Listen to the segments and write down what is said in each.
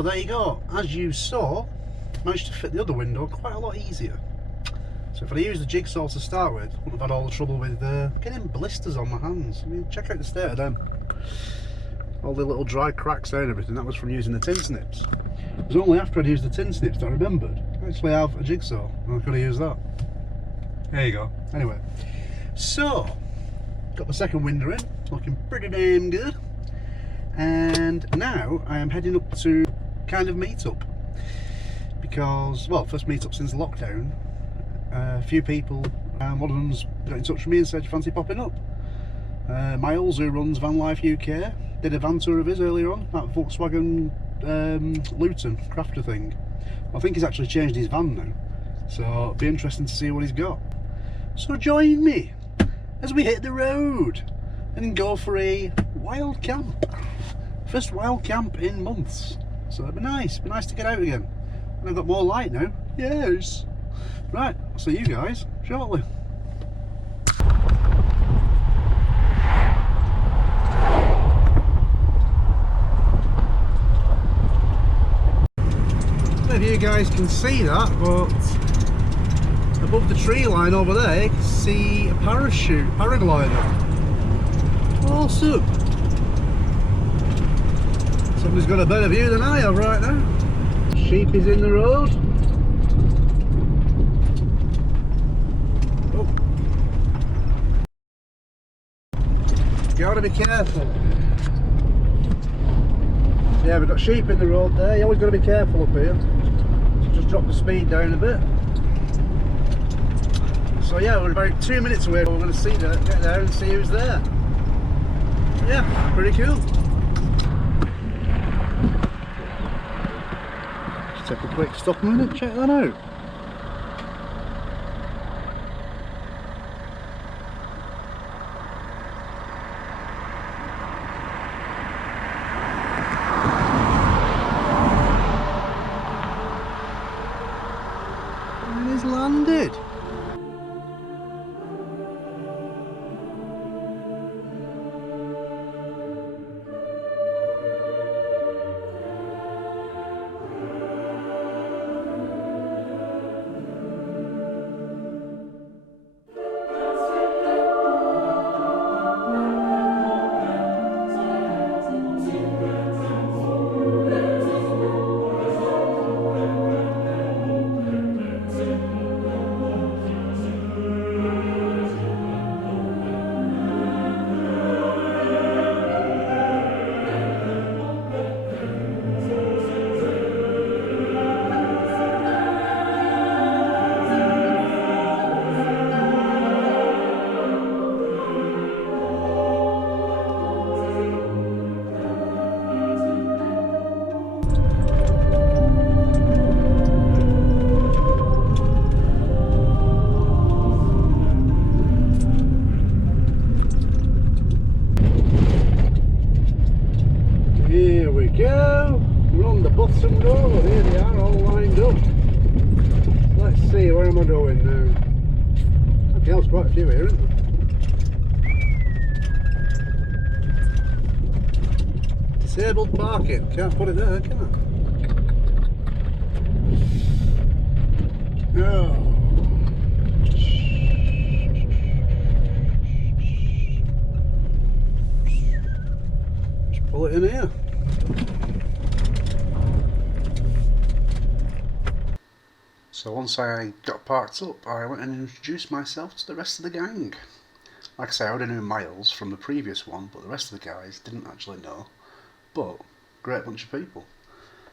So there you go. As you saw, managed to fit the other window quite a lot easier. So if I'd used the jigsaw to start with, I wouldn't have had all the trouble with getting blisters on my hands. I mean, check out the state of them. All the little dry cracks there and everything, that was from using the tin snips. It was only after I'd used the tin snips that I remembered I actually have a jigsaw, and I could have used that. There you go. Anyway, so got the second window in, looking pretty damn good. And now I am heading up to kind of meetup, because, well, first meetup since lockdown. A few people, one of them's got in touch with me and said, "You fancy popping up?" Miles, who runs VANLIFE UK, did a van tour of his earlier on, that Volkswagen Luton crafter thing. I think he's actually changed his van now, so it'll be interesting to see what he's got. So join me as we hit the road and go for a wild camp. First wild camp in months, so it'd be nice to get out again. And I've got more light now. Yes. Right, I'll see you guys shortly. I don't know if you guys can see that, but above the tree line over there, you can see a paraglider. Awesome. Somebody's got a better view than I have right now. Sheep is in the road. Oh. Gotta be careful. Yeah, we've got sheep in the road there. You always got to be careful up here. So just drop the speed down a bit. So yeah, we're about 2 minutes away. We're going to see that, get there and see who's there. Yeah, pretty cool. Just take a quick stop a minute, check that out. And he's landed. Here we go, we're on the bottom road, here they are all lined up. Let's see, where am I going now? Okay, there's quite a few here, isn't there? Disabled parking, can't put it there, can I? Oh. Just pull it in here. So once I got parked up, I went and introduced myself to the rest of the gang. Like I say, I already knew Miles from the previous one, but the rest of the guys didn't actually know. But, great bunch of people.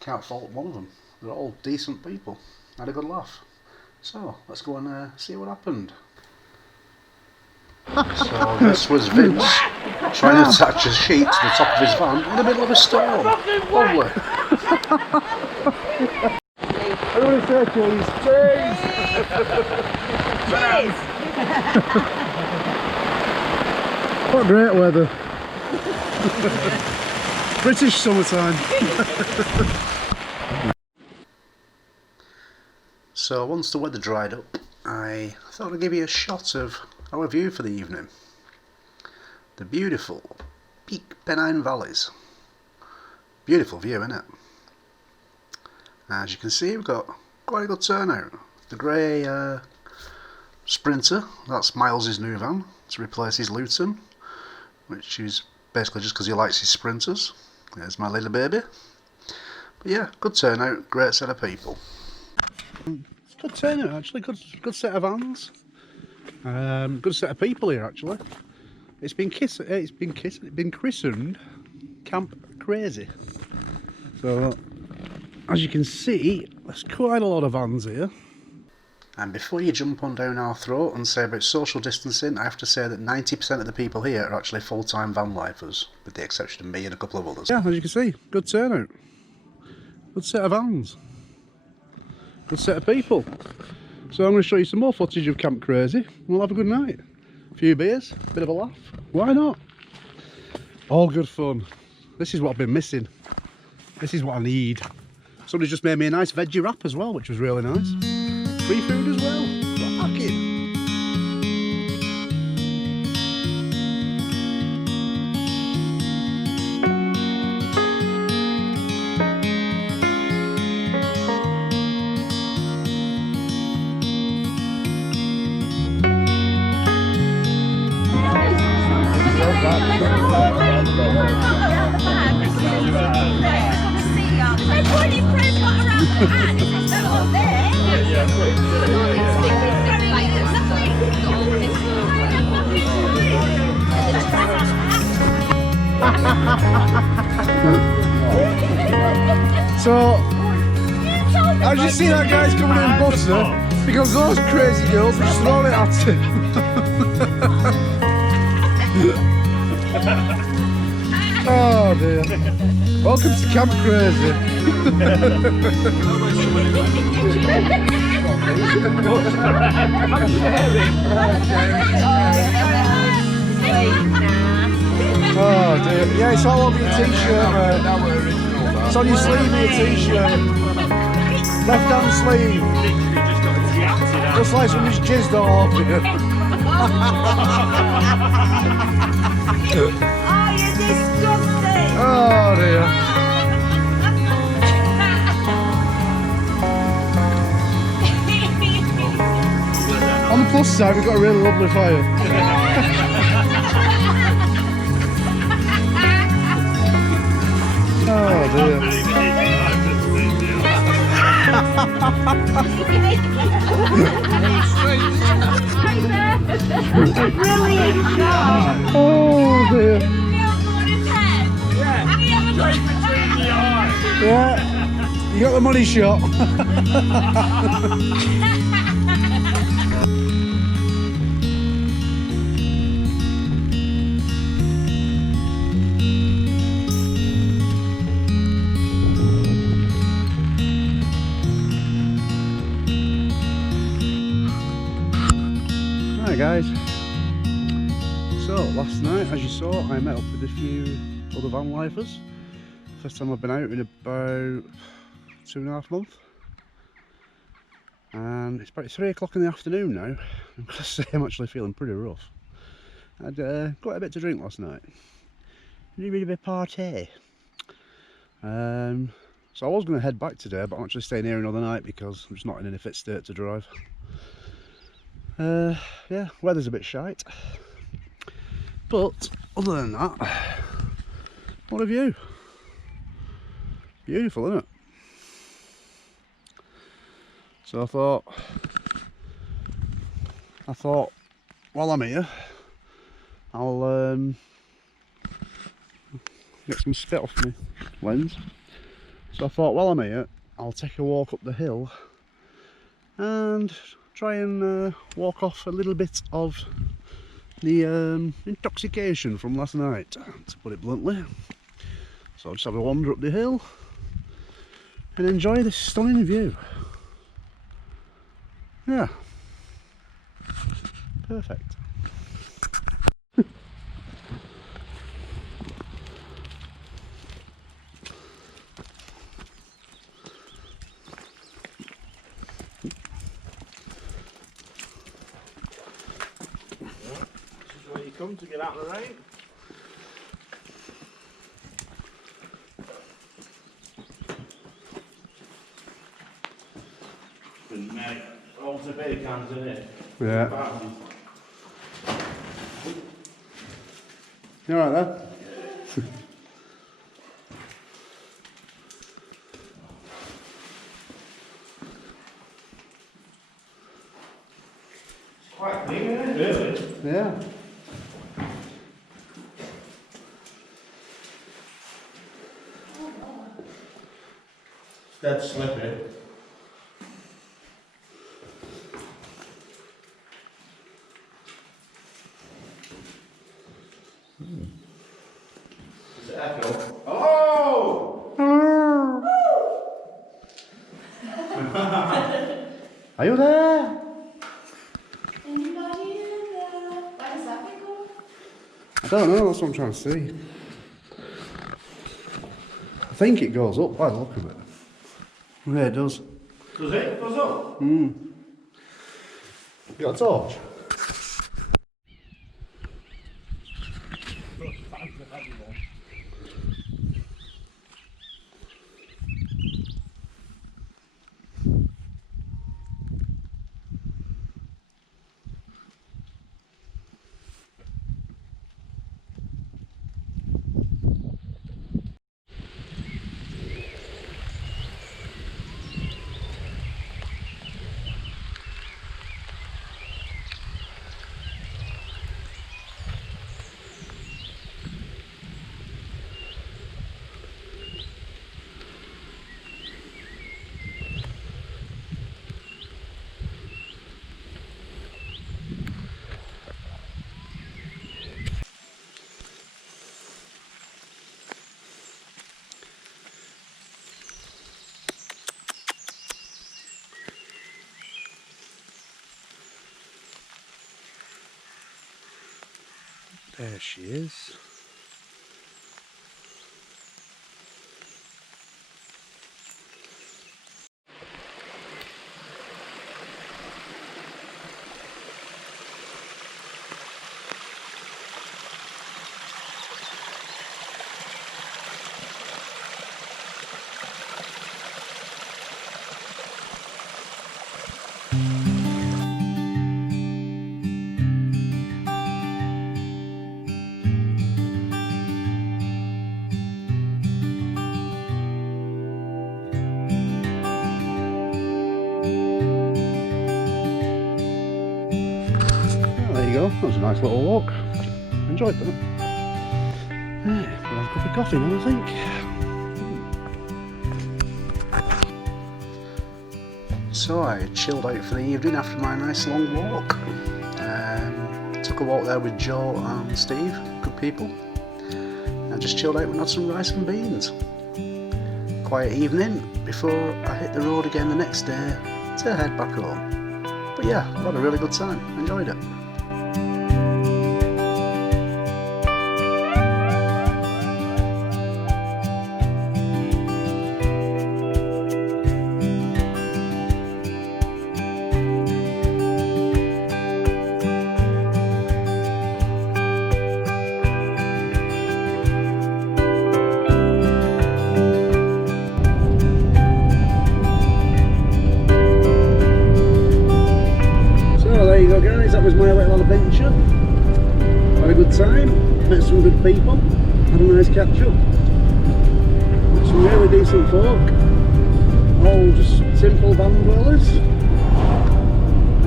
Can't fault one of them. They're all decent people. Had a good laugh. So, let's go and see what happened. So this was Vince trying to attach a sheet to the top of his van in the middle of a storm. Lovely. Everybody say cheese. Cheese! Cheese! What great weather. British summertime. So once the weather dried up, I thought I'd give you a shot of our view for the evening. The beautiful Peak Pennine Valleys. Beautiful view, isn't it? As you can see, we've got quite a good turnout. The grey Sprinter, that's Miles' new van to replace his Luton, which is basically just because he likes his Sprinters. There's my little baby. But yeah, good turnout, great set of people. It's good turnout actually, good set of vans. Good set of people here actually. It's been christened Camp Crazy. So as you can see, there's quite a lot of vans here. And before you jump on down our throat and say about social distancing, I have to say that 90% of the people here are actually full-time van lifers, with the exception of me and a couple of others. Yeah, as you can see, good turnout. Good set of vans. Good set of people. So I'm going to show you some more footage of Camp Crazy, and we'll have a good night. A few beers, a bit of a laugh. Why not? All good fun. This is what I've been missing. This is what I need. Somebody's just made me a nice veggie wrap as well, which was really nice. Free food as well. Cracking. So, as you see that guy's coming in butter, because those crazy girls are just throwing it at him. Oh dear. Welcome to Camp Crazy. Oh dear. Yeah, it's all over your t-shirt, mate. It's on your sleeve of your t-shirt. Left hand sleeve. Looks like somebody's jizzed all over you. Oh, you're disgusting! Oh dear. On the plus side, we've got a really lovely fire. Oh dear. Brilliant job! Oh dear. Yeah, you got the money shot. Hi guys. So last night, as you saw, I met up with a few other van lifers. First time I've been out in about 2.5 months, and it's about 3 o'clock in the afternoon now. I'm gonna say I'm actually feeling pretty rough. I'd got a bit to drink last night. Really, really bit party. So I was going to head back today, but I'm actually staying here another night because I'm just not in any fit state to drive. Yeah, weather's a bit shite, but other than that, what a view. Beautiful, isn't it? So I thought while I'm here, I'll get some spit off my lens. So I thought while I'm here, I'll take a walk up the hill and try and walk off a little bit of the intoxication from last night, to put it bluntly. So I'll just have a wander up the hill and enjoy this stunning view. Yeah, perfect. This is where you come to get out of the rain. But mate, all the beer cans in it. Yeah. Parties. You alright there? It's quite clean, isn't it? Really? Yeah. It's dead slippy. Does it echo? Oh! Are you there? Anybody in there? Why does that thing go? I don't know, that's what I'm trying to see. I think it goes up by the look of it. Yeah, it does. Does it? Goes up? You got a torch? There she is. That was a nice little walk. Enjoyed that. Yeah, we'll have a cup of coffee now, I think. So I chilled out for the evening after my nice long walk. Took a walk there with Joe and Steve, good people. And just chilled out and had some rice and beans. Quiet evening before I hit the road again the next day to head back home. But yeah, I had a really good time. Enjoyed it. There you go guys, that was my little adventure. Had a good time, met some good people, had a nice catch up. Met some really decent folk, all just simple van dwellers.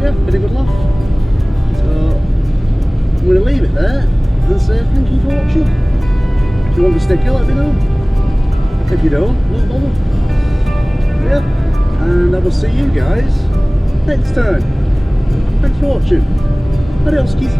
Yeah, been a good laugh. So I'm going to leave it there and say thank you for watching. If you want to stick it, let me know. If you don't, no bother. Yeah, and I will see you guys next time. Thanks for watching. Adios, kids.